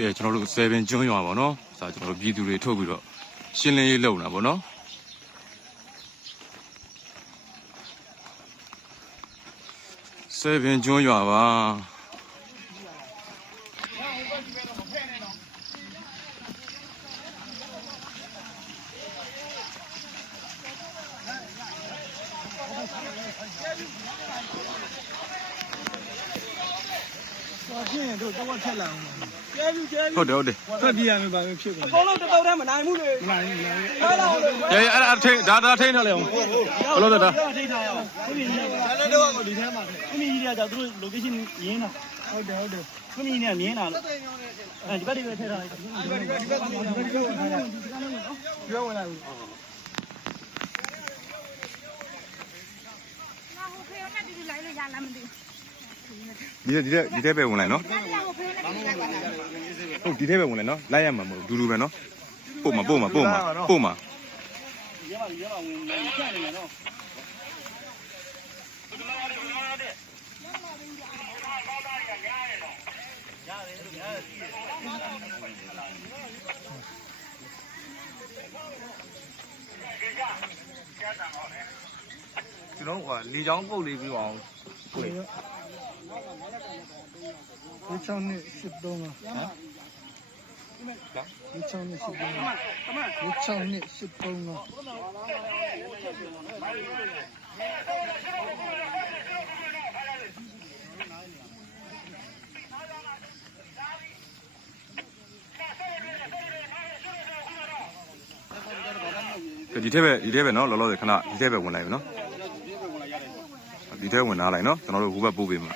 ကျွန်တော်တို့7ကျွန်းရွာပါနော်စာကျွန်တော်တို့ပြည်သူတွေထုတ်ပြီးတော့ရှင်းလင်းရေးလုပ်နေတာပေါ့နော်7ကျွန်းရွာပါ ဟောဖြစ်ရင်တို့တော့ဖြက်လာအောင်ကျဲပြီကျဲပြီဟုတ်တယ်ဟုတ်တယ်ထွက်ပြေးရမယ်ဘာလို့ဖြစ်ကုန်အကုန်လုံးတပေါက်တည်းမနိုင်ဘူးလေမနိုင်ဘူးလာလာရေအဲ့ဒါထိန်ဒါဒါထိန်ထားလေအောင်ဘလို့တော့ဒါထိန်ထားရအောင်ခုနီကြီးတော့ဒီထဲမှာခုနီကြီးကသူတို့ location ရင်းတာဟုတ်တယ်ဟုတ်တယ်ခုနီကြီးကမြင်းလာလို့အဲဒီဘက်ဒီဘက်ထဲထားလိုက်ဒီဘက်ဒီဘက်ဒီဘက်ဒီဘက်ဒီဘက်ဒီဘက်ဝင်လာဘူးငါဟိုခေတ်ကဒီလိုလိုက်လို့ရလားမသိဘူး ဒီတဲ့ဒီတဲ့ဒီတဲ့ပဲဝင်လိုက်နော်ဟုတ်ဒီတဲ့ပဲဝင်လိုက်နော်လိုက်ရမှာမဟုတ်ဒူဒူပဲနော်ပို့မှာပို့မှာပို့မှာပို့မှာရပါပြီရပါဝင်လိုက်နေနော်ကျွန်တော်ကလေချောင်းပုတ်လေးပြီးအောင် ကိုယ်ဒီချောင်းနဲ့စစ်တော့မှာဒီချောင်းနဲ့စစ်တော့မှာဒီချောင်းနဲ့စစ်တော့မှာဒီတဲ့ပဲဒီတဲ့ပဲနော်လောလောဆယ်ခဏဒီတဲ့ပဲဝင်လိုက်ပြီနော် ဒီတဲ့ဝင်လာလိုက်နော်ကျွန်တော်တို့ဟိုဘက်ပို့ပေးမှာ